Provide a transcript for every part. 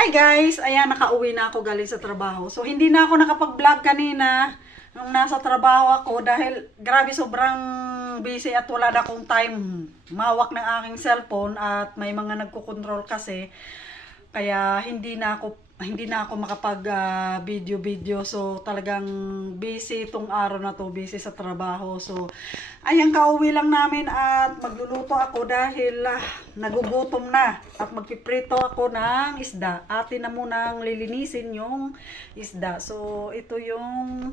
Hi guys! Ayan, nakauwi na ako galing sa trabaho. So, hindi na ako nakapag-vlog kanina nung nasa trabaho ako dahil grabe sobrang busy at wala na akong time. Mawak ng aking cellphone at may mga nagko-control kasi. Kaya hindi na ako makapag video. So, talagang busy itong araw na to, busy sa trabaho. So, ayan, kauwi lang namin at magluluto ako dahil nagugutom na. At magpiprito ako ng isda. Atin na munang lilinisin yung isda. So, ito yung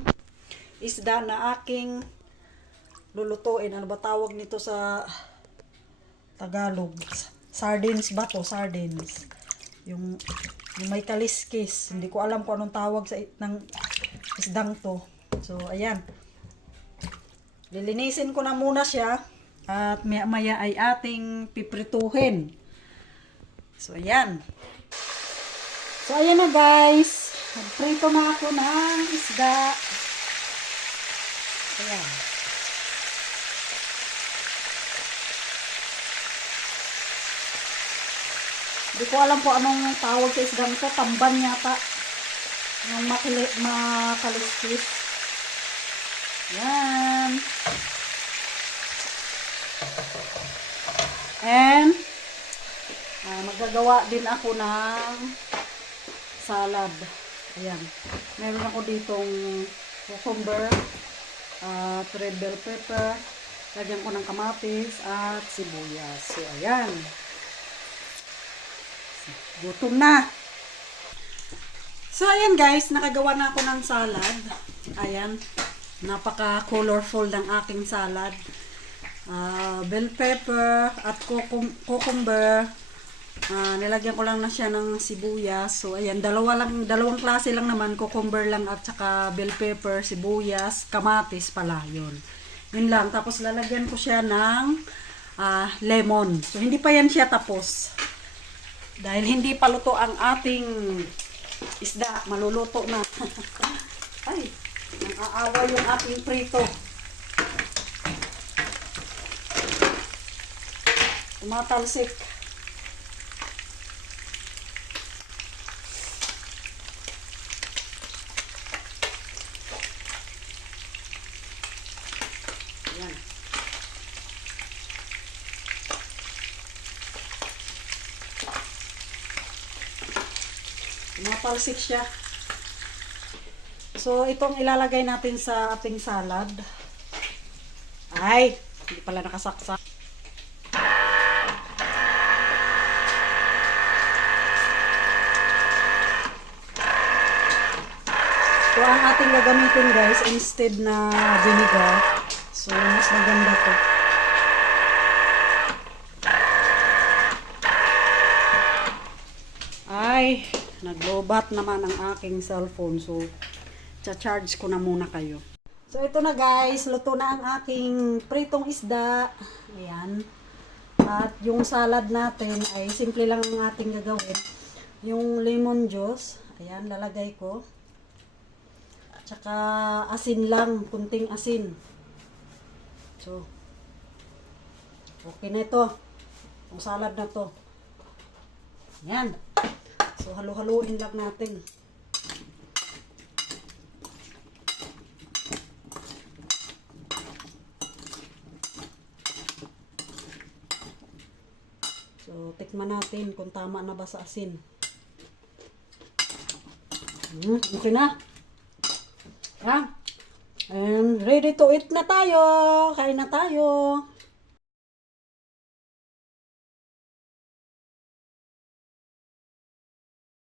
isda na aking lulutuin. Ano ba tawag nito sa Tagalog? Sardines ba to? Sardines. Yung may kaliskis. Hindi ko alam kung anong tawag ng isdang to. So, ayan. Lilinisin ko na muna siya. At maya ay ating piprituhin. So, ayan. So, ayan na guys. Nagprito na ako ng isda. Ayan. Hindi ko alam po anong tawag sa isdang to. Tamban yata. Yung makaliskis. Yan. And, magagawa din ako ng salad. Ayan. Meron ako ditong cucumber, red bell pepper. Lagyan ko ng kamatis at sibuyas. So, ayan. Gutom na. So, ayan guys, nakagawa na ako ng salad. Ayan. Napaka-colorful ng aking salad. Bell pepper at cucumber. Nilagyan ko lang na siya ng sibuyas. So, ayan, dalawang klase lang naman. Cucumber lang at saka bell pepper, sibuyas, kamatis pala. Yun lang. Tapos, lalagyan ko siya ng lemon. So, hindi pa yan siya tapos. Dahil hindi pa luto ang ating isda, maluluto na. Ay, nang-aawa yung ating prito. Tumatalsik. Ayan. Mapalsik siya. So, itong ilalagay natin sa ating salad. Ay, hindi pala nakasaksak. So, ang ating gagamitin guys, instead na vinegar, so, mas maganda to. Ay, naglobat naman ang aking cellphone. So, cha-charge ko na muna kayo. So, ito na guys. Luto na ang aking pritong isda. Ayan. At yung salad natin ay simple lang ang ating gagawin. Yung lemon juice. Ayan, lalagay ko. Tsaka asin lang. Kunting asin. So, okay na ito. Yung salad na to. Ayan. So, halu-haluin lang natin. So, tikman natin kung tama na ba sa asin. Okay na. And ready to eat na tayo. Kain na tayo.